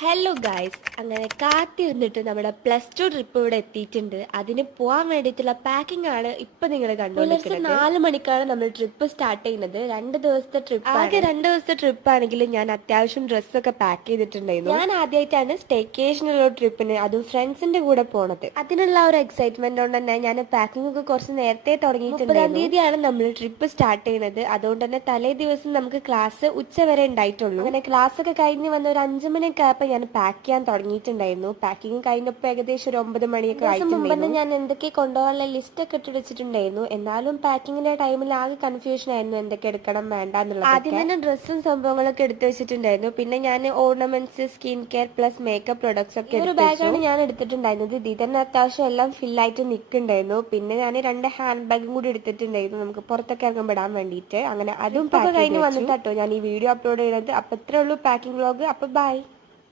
Hello guys, അങ്ങനെ കാത്തിരുന്നിട്ട് നമ്മുടെ +2 trip ഇവിടെ എത്തിയിട്ടുണ്ട്. അതിന് പോകാൻ വേണ്ടിയിട്ടുള്ള പാക്കിംഗ് ആണ് ഇപ്പൊ നിങ്ങൾ കണ്ടുകൊണ്ടിരിക്കുന്നത്. 4 മണിക്കാണ് നമ്മൾ ട്രിപ്പ് സ്റ്റാർട്ട് ചെയ്യുന്നത്. 2 ദിവസത്തെ ട്രിപ്പ്, ആകെ 2 ദിവസത്തെ ട്രിപ്പ് ആണെങ്കിൽ ഞാൻ അത്യാവശ്യം ഡ്രസ്സൊക്കെ പാക്ക് ചെയ്തിട്ടുണ്ടായിരുന്നു. ഞാൻ ആദ്യമായിട്ടാണ് സ്റ്റേക്കേഷനുള്ള ട്രിപ്പിന്, അതും ഫ്രണ്ട്സിന്റെ കൂടെ പോണത്. അതിനുള്ള ഒരു എക്സൈറ്റ്മെന്റ് കൊണ്ട് തന്നെ ഞാൻ പാക്കിംഗ് ഒക്കെ കുറച്ച് നേരത്തെ തുടങ്ങിയിട്ടുണ്ട്. 30-ാം തീയതിയാണ് നമ്മൾ ട്രിപ്പ് സ്റ്റാർട്ട് ചെയ്യുന്നത്. അതുകൊണ്ട് തന്നെ തലേ ദിവസം നമുക്ക് ക്ലാസ് ഉച്ചവരെ ഉണ്ടായിട്ടുള്ളൂ. അങ്ങനെ ക്ലാസ് ഒക്കെ കഴിഞ്ഞ് വന്ന ഒരു 5 മണിയൊക്കെ ഞാൻ പാക്ക് ചെയ്യാൻ തുടങ്ങിയിട്ടുണ്ടായിരുന്നു. പാക്കിംഗ് കഴിഞ്ഞപ്പോൾ ഏകദേശം ഒരു 9 മണിയൊക്കെ ആയിട്ടുണ്ടായിരുന്നു. ഞാൻ എന്തൊക്കെ കൊണ്ടുപോകാനുള്ള ലിസ്റ്റ് ഒക്കെ ഇട്ട് വെച്ചിട്ടുണ്ടായിരുന്നു. എന്നാലും പാക്കിങ്ങിന്റെ ടൈമിൽ ആകെ കൺഫ്യൂഷൻ ആയിരുന്നു എന്തൊക്കെ എടുക്കണം വേണ്ട എന്നുള്ളത്. ആദ്യം തന്നെ ഡ്രസ്സും സംഭവങ്ങളൊക്കെ എടുത്ത് വെച്ചിട്ടുണ്ടായിരുന്നു. പിന്നെ ഞാൻ ornaments, skin care plus makeup products ഒക്കെ ഒരു ബാഗാണ് ഞാൻ എടുത്തിട്ടുണ്ടായിരുന്നത്. ഇതിൽ തന്നെ അത്യാവശ്യം എല്ലാം ഫില്ലായിട്ട് നിൽക്കുന്നുണ്ടായിരുന്നു. പിന്നെ ഞാൻ 2 ഹാൻഡ് ബാഗും കൂടി എടുത്തിട്ടുണ്ടായിരുന്നു, നമുക്ക് പുറത്തൊക്കെ ഇറങ്ങുമ്പോൾ ഇടാൻ വേണ്ടിയിട്ട്. അങ്ങനെ അതും കഴിഞ്ഞ് വന്നിട്ടോ ഞാൻ ഈ വീഡിയോ അപ്ലോഡ് ചെയ്യുന്നത്. അപ്പോൾ ഇത്രേ ഉള്ളൂ പാക്കിംഗ് വ്ലോഗ്. അപ്പോൾ ബൈ.